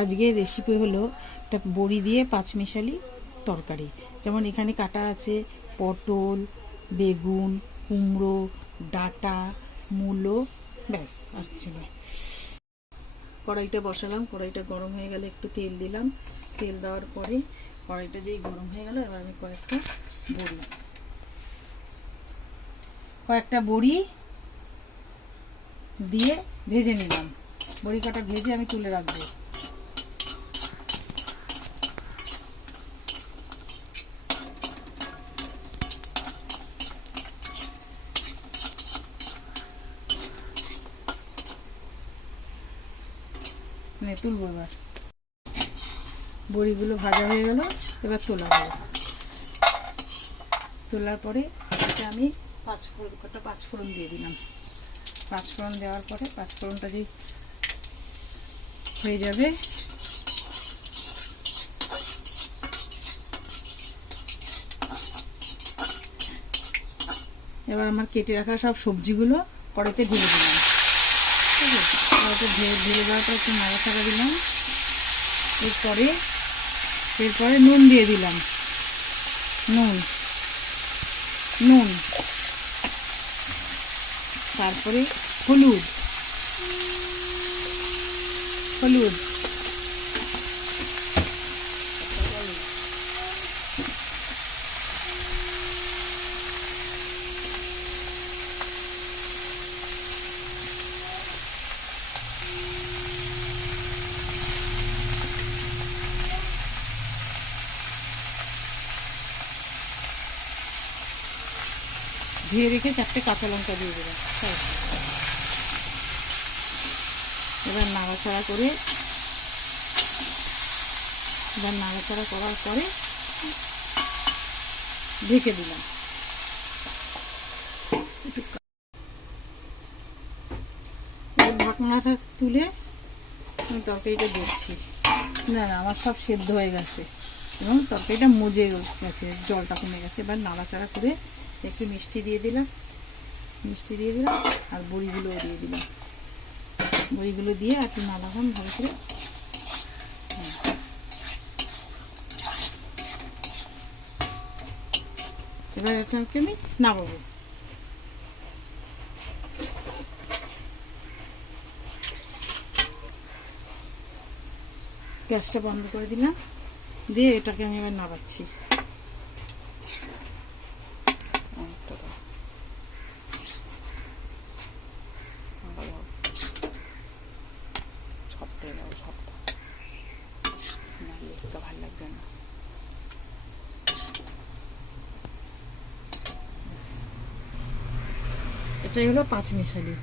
আজকের রেসিপি হলো একটা বড়ি দিয়ে পাঁচমিশালি তরকারি। যেমন এখানে কাটা আছে পটল, বেগুন, কুমড়ো, ডাঁটা, মূলো, ব্যাস আর কিছু নয়। কড়াইটা বসালাম, কড়াইটা গরম হয়ে গেলে একটু তেল দিলাম। তেল দেওয়ার পরে কড়াইটা যেই গরম হয়ে গেল, এবার আমি কয়েকটা বড়ি দিয়ে ভেজে নিলাম। বড়ি কাটা ভেজে আমি তুলে রাখবো। তুলবো এবার। বড়িগুলো ভাজা হয়ে গেল, এবার তোলা হবে। তোলার পরে এটা আমি পাঁচফোড়ন দিয়ে দিলাম। পাঁচফোড়ন দেওয়ার পরে পাঁচফোড়নটা যে হয়ে যাবে, এবার আমার কেটে রাখা সব সবজিগুলো কড়াইতে ঢেলে দিলাম। ঠিক আছে, কড়াইতে ঢেলে দেওয়ার পর একটু নাড়াচাড়া দিলাম। এরপরে নুন দিয়ে দিলাম। নুন তারপরে হলুদ ধুয়ে রেখে 4টে কাঁচা লঙ্কা দিয়ে দিলাম। এবার নাড়াচাড়া করার পরে ঢেকে দিলাম। ঢাকনাটা তুলে আমি তরকারিটা দেখছি। না আমার সব সেদ্ধ হয়ে গেছে এবং তরকারিটা মজে গেছে, জলটা কমে গেছে। এবার নাড়াচাড়া করে একটু মিষ্টি দিয়ে দিলাম আর বড়িগুলো দিয়ে দিলাম। বড়িগুলো দিয়ে একটু নাড়ালাম ভালো করে। এবার এটাকে আমি নামাবো। গ্যাসটা বন্ধ করে দিলাম, দিয়ে এটাকে আমি এবার নামাচ্ছি। ভালো লাগবে না। এটাই হলো পাঁচমিশালি।